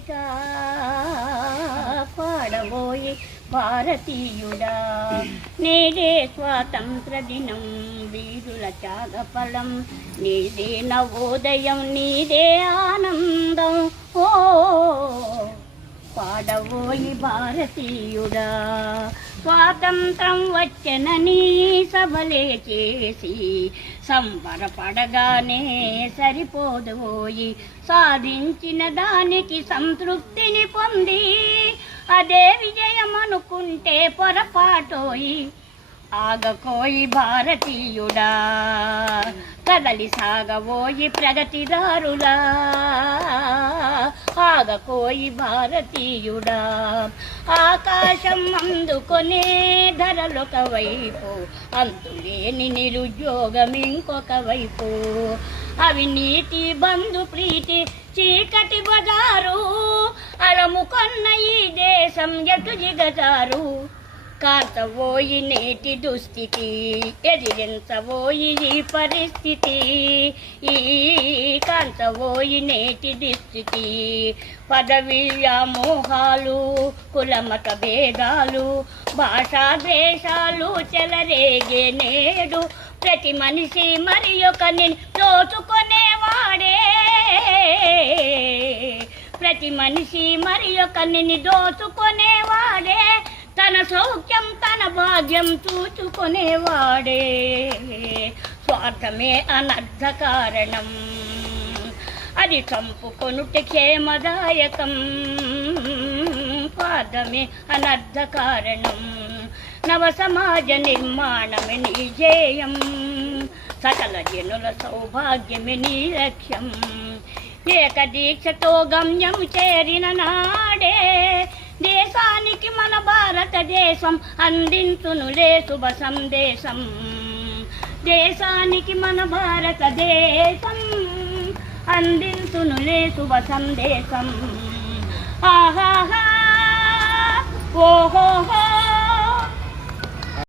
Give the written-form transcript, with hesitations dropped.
గీతికా పాడబోయి భారతీయుడా నేడే స్వాతంత్ర దినం వీరుల త్యాగఫలం నీదే నవోదయం నీదే ఆనందం ఓ పాడబోయి భారతీయుడా స్వాతంత్రం వచ్చనని సభలే చేసి సంబరపడగానే సరిపోదోయి సాధించిన దానికి సంతృప్తిని పొంది అదే విజయం అనుకుంటే పొరపాటోయి ఆగకోయి భారతీయుడా కదలి సాగబోయి ప్రగతిదారులా ఆగకోయి భారతీయుడా ఆకాశం అందుకొనే ధరలొక వైపు అంతులేని నిరుద్యోగం ఇంకొక వైపు అవినీతి బంధు ప్రీతి చీకటి బజారు అలముకొన్న ఈ దేశం ఎటు జిగజారు కాంతవోయి నేటి దుస్థితి ఎదిరించబోయి ఈ పరిస్థితి ఈ కాంతవోయి నేటి దుస్థితి పదవి వ్యామోహాలు కులమత భేదాలు భాషా ద్వేషాలు చెలరేగే నేడు ప్రతి మనిషి మరి ఒకరిని దోచుకునేవాడే ప్రతి మనిషి మరి ఒకరిని దోచుకునేవాడే తన సౌఖ్యం తన భాగ్యం చూచుకునేవాడే స్వార్థమే అనర్థ కారణం అది చంపుకొనుట క్షేమదాయకం స్వార్థమే అనర్థ కారణం నవ సమాజ నిర్మాణమే నీ ధ్యేయం సకల జనుల సౌభాగ్యమే నీ లక్ష్యం ఏకదీక్షతో గమ్యం చేరిన నాడే దేశానికి మన భారతదేశం అందించునులే శుభ సందేశం దేశానికి మన భారతదేశం అందించునులే శుభ సందేశం